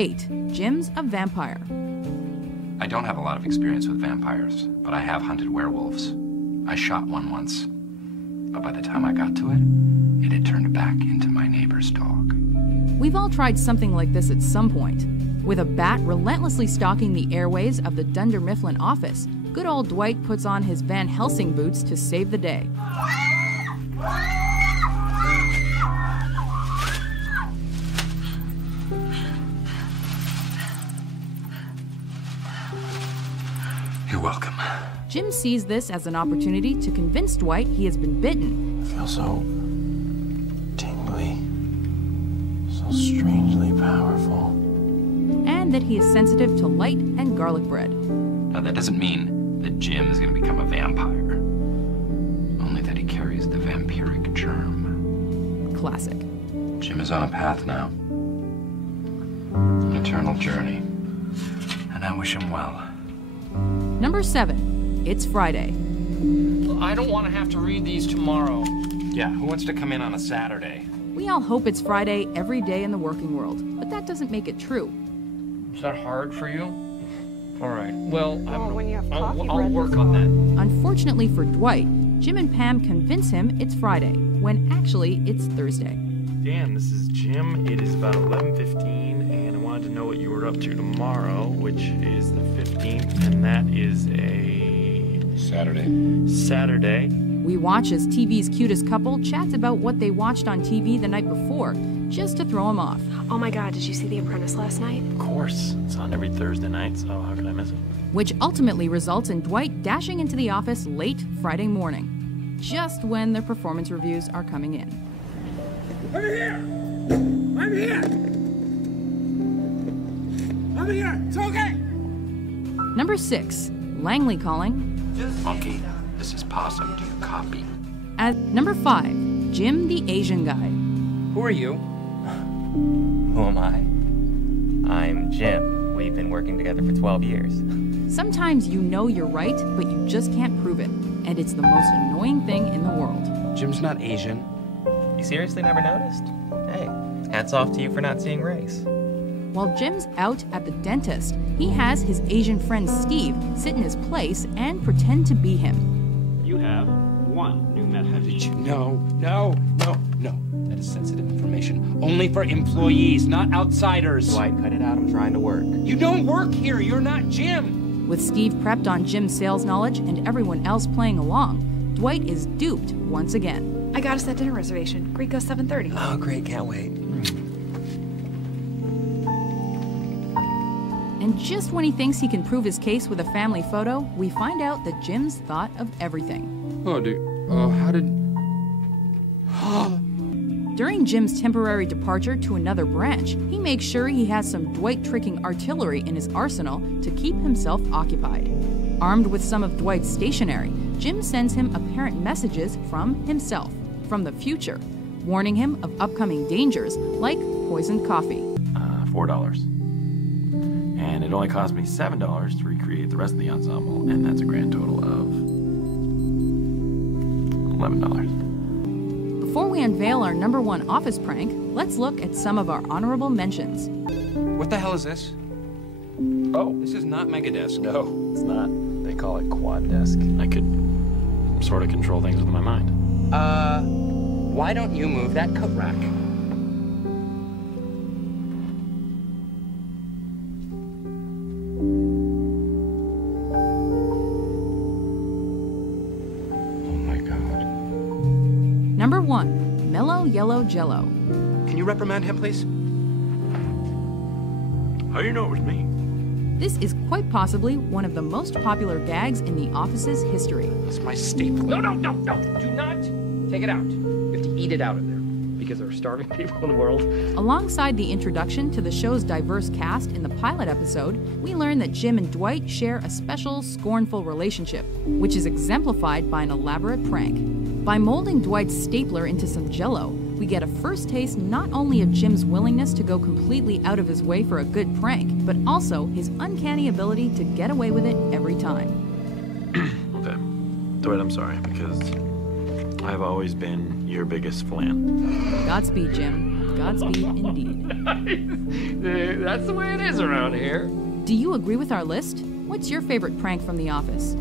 8, Jim's a vampire. I don't have a lot of experience with vampires, but I have hunted werewolves. I shot one once, but by the time I got to it, it had turned back into my neighbor's dog. We've all tried something like this at some point. With a bat relentlessly stalking the airways of the Dunder Mifflin office, good old Dwight puts on his Van Helsing boots to save the day. You're welcome. Jim sees this as an opportunity to convince Dwight he has been bitten. I feel so tingly, so strangely powerful. And that he is sensitive to light and garlic bread. Now that doesn't mean that Jim is going to become a vampire. Only that he carries the vampiric germ. Classic. Jim is on a path now. An eternal journey. And I wish him well. Number 7, it's Friday. I don't want to have to read these tomorrow. Yeah, who wants to come in on a Saturday? We all hope it's Friday every day in the working world, but that doesn't make it true. Is that hard for you? All right. Well, when you have coffee I'll bread, work on that. Unfortunately for Dwight, Jim and Pam convince him it's Friday, when actually it's Thursday. Dan, this is Jim. It is about 11:15, and I wanted to know what you were up to tomorrow, which is the 15th, and that is a... Saturday. We watch as TV's cutest couple chats about what they watched on TV the night before, just to throw him off. oh my god, did you see The Apprentice last night? Of course. It's on every Thursday night, so how could I miss it? Which ultimately results in Dwight dashing into the office late Friday morning, just when their performance reviews are coming in. I'm here! I'm here! I'm here! It's okay! Number 6, Langley calling. Monkey, this is Possum. Do you copy? At number 5, Jim the Asian guy. Who are you? Who am I? I'm Jim. We've been working together for 12 years. Sometimes you know you're right, but you just can't prove it. And it's the most annoying thing in the world. Jim's not Asian. You seriously never noticed? Hey, hats off to you for not seeing race. While Jim's out at the dentist, he has his Asian friend Steve sit in his place and pretend to be him. You have one new message. No. That is sensitive information. Only for employees, not outsiders. Dwight, cut it out. I'm trying to work. You don't work here. You're not Jim. With Steve prepped on Jim's sales knowledge and everyone else playing along, Dwight is duped once again. I got us that dinner reservation. Greek goes 7:30. Oh, great. Can't wait. And just when he thinks he can prove his case with a family photo, we find out that Jim's thought of everything. Oh, dude. How did... During Jim's temporary departure to another branch, he makes sure he has some Dwight-tricking artillery in his arsenal to keep himself occupied. Armed with some of Dwight's stationery, Jim sends him apparent messages from himself, from the future, warning him of upcoming dangers like poisoned coffee. $4. And it only cost me $7 to recreate the rest of the ensemble, and that's a grand total of $11. Before we unveil our number 1 office prank, let's look at some of our honorable mentions. What the hell is this? Oh, This is not Megadesk. no, it's not. They call it quad desk. I could sort of control things with my mind. Why don't you move that coat rack? Oh my god. Number 1, Mellow Yellow Jello. Can you reprimand him, please? How do you know it was me? This is quite possibly one of the most popular gags in The Office's history. It's my staple. No. Do not take it out. You have to eat it out of there. Because there are starving people in the world. Alongside the introduction to the show's diverse cast in the pilot episode, we learn that Jim and Dwight share a special, scornful relationship, which is exemplified by an elaborate prank. By molding Dwight's stapler into some Jell-O, we get a first taste not only of Jim's willingness to go completely out of his way for a good prank, but also his uncanny ability to get away with it every time. Okay. Dwight, I'm sorry, because I've always been your biggest fan. Godspeed, Jim. Godspeed indeed. That's the way it is around here. Do you agree with our list? What's your favorite prank from The Office?